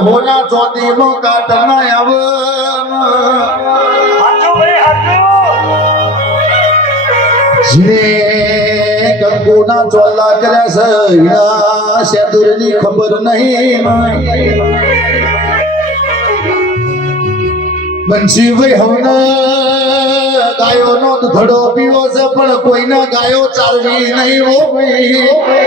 હોના ચોથી નો કાટ ના આવ ગંગોના ચોલા કર્યા છે સેદુરની ખબર નહીં બંશીભાઈ હવને ગાયો નો ધડો પીવો છે પણ કોઈના ગાયો ચાલવી નહીં હો ભાઈ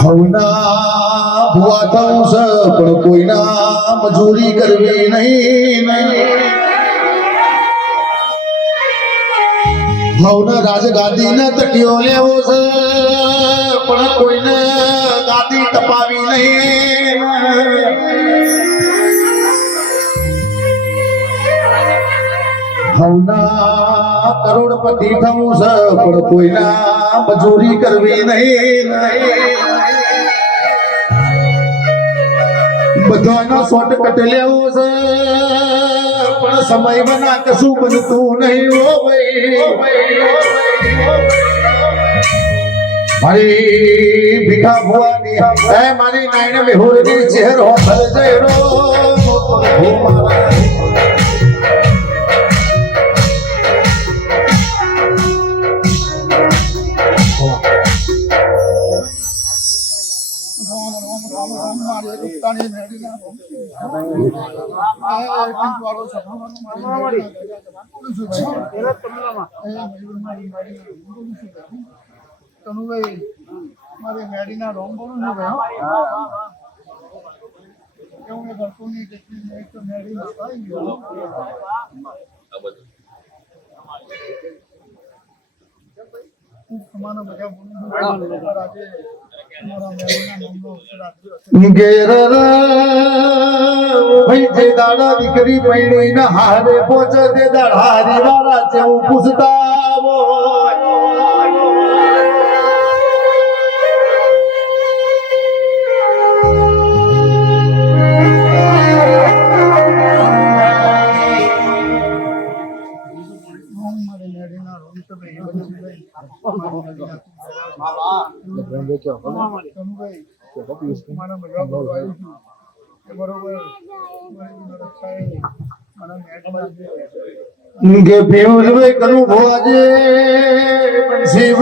હવના ભુવા થવું છે પણ કોઈના મજૂરી કરવી નહીં હવને રાજગાદી ને તકિયો લેવો છે પણ કોઈને ગાદી ટપાવી નહીં હવના કરોડપતિ થવું છે પણ કોઈના મજૂરી કરવી નહીં બધાનો શોર્ટકટ લેવો છે પણ સમય બના કશું બનતું નહીં હો મારી ભીખા ભુવાની મારી નાયણ મેહુરની ચહેરો ભલ જયરો મારી મેડીના રોમ બોલું છું ભાઈ એવું મેં ઘરતું નહીં જેટલી તો મેડી નખાઈ ગયો તમારો બધા બોલું છું આજે મારા મેડીના રોમનો ઘેર ભાઈ જે દાડા દીકરી પૈણી ના હારે પોચે તે દાડા હારી વાળા છે હું પૂછતા કે ભીવલવે કરું ભોજે શિવ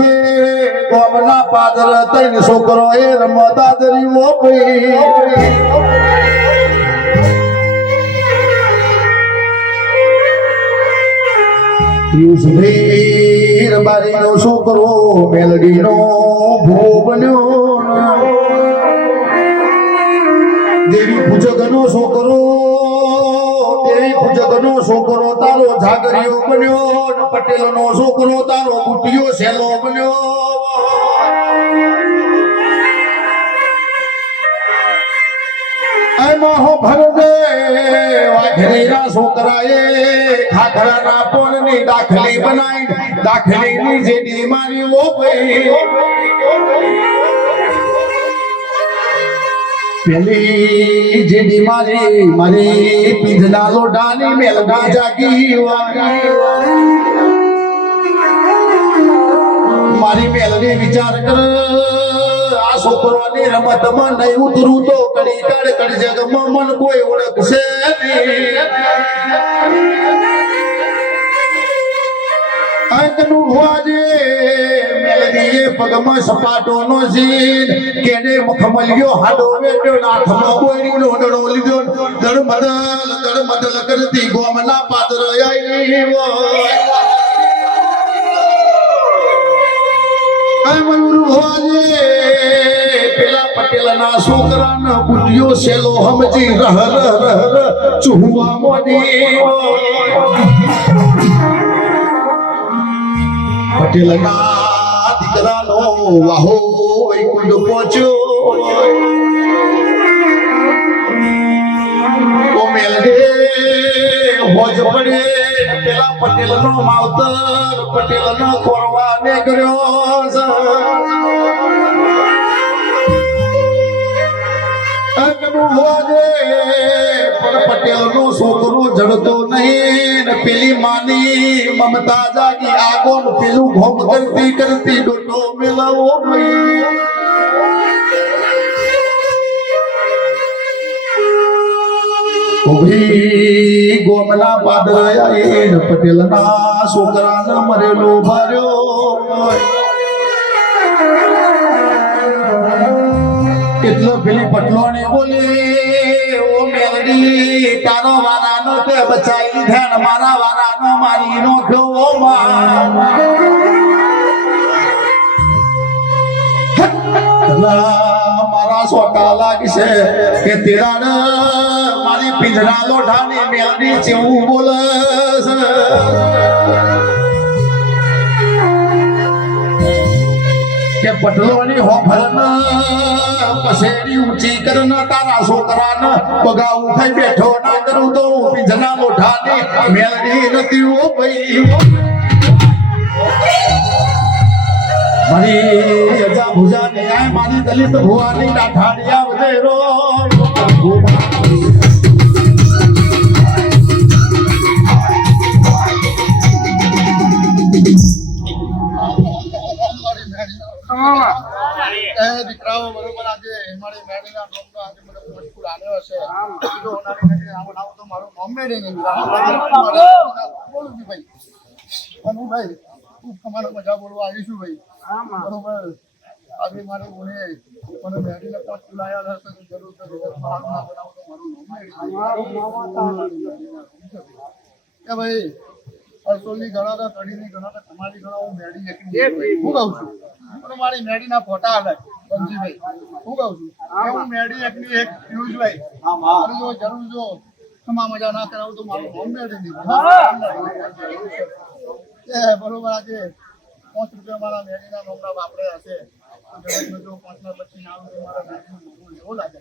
કોમના પાદર તૈન છોકરો એ રમતા દરી ઓ ભાઈ બારી નો છોકરો મેલડી નો ભો બન્યો દેવી પૂજક નો છોકરો પૂજકનો છોકરો તારો જાગરિયો બન્યો પટેલનો છોકરો તારો બુટિયો સેલો બન્યો મોહ ભરદે વાઘરેના છોકરાએ ખાખરાના પોણની દાખલી બનાવી દાખલીની જેડી મારી ઓ ભાઈ પેલી જેડી મારી પીંધના લોઢાની મેલના જાગી મારી મેલની વિચાર કર આ છોકરોની રમતમાં નહીં ઉતરું તો કડી જગમાં મન કોઈ ઓળખશે પગમાં સપાટો નો સીન કેને મખમલિયો હાડો વેટ્યો નાથમાં બોયડી નો ડડો લીધો દળ મદલ કરતી ગોમના પાદર આઈ પેલા પટેલના છોકરાના બુટિયો સેલો સમજી રહ ચૂહવા મોડી પટેલના દીકરાનો વાહો વૈકુંઠ પહોંચ્યો તો મેલડે હોજ પડે પેલા પટેલનો માવતર પટેલનો ખોરવા નીકળ્યો પટેલનો છોકરો જડતો નહીં પેલી માની મમતા જાગી આગો પેલું ઘોમ કરતી ડોટો મેલાવો ગોમના પાદરયા એ પટેલના છોકરાને મરેલો ભર્યો એટલો પેલી પટલોની બોલી ઓ મેલડી તારો વારાનો તે બચાઈ ધ્યાન મારા વારાનો મારી નો ખવો મારા સોટા લાગશે કે તેરાડ મારી પિંજરા લોઢાની મેલડી જેવું બોલે કે પટલોની હોફરન પસેડી ઊંચી કરન તારા છોકરાને પગાવું થઈ બેઠો ના કરું તો પિંજરા લોઢાની મેલડી નથી ઓ ભાઈ મારી અજા ભુજાની આય મારી દલિત ભુવાની ડાઠાડિયા વધેરો દીકરાઓ બરોબર આજે મારી મેડીના ડોમનો આજે મને મુશ્કેલ આવ્યો છે કીધું ઓનારી મેડી આવો નામ તો મારું નામ મેડી નહીં બોલું જી ભાઈ અનુ ભાઈ ખૂબ તમારો મજા બોલવા આવીશું ભાઈ બરોબર આજે મારે બોલે મને મેડીને 5 કિલો આવ્યા હતા તો જરૂર તો મારું નામ બનાવો તો મારું નામ મેડી કે ભાઈ અસોલી ગણાતા કડીની ગણાતા તમારી ગણા હું મેડી એકલી હું કહું છું પણ મારી મેડીના ફોટા અલગ બંજીભાઈ હું કહું છું કે હું મેડી એકલી એક પિયુષભાઈ અને જો જરૂર જો તમા મજા ના કરાવું તો મારું નામ મેડી દીધું એ બરોબર આજે 5 રૂપિયા મારા મેડીના નોમના બાપડે હશે જગતમાં જો 5 ના પછી ના આવે તો મારા મેડીનું એવો લાગે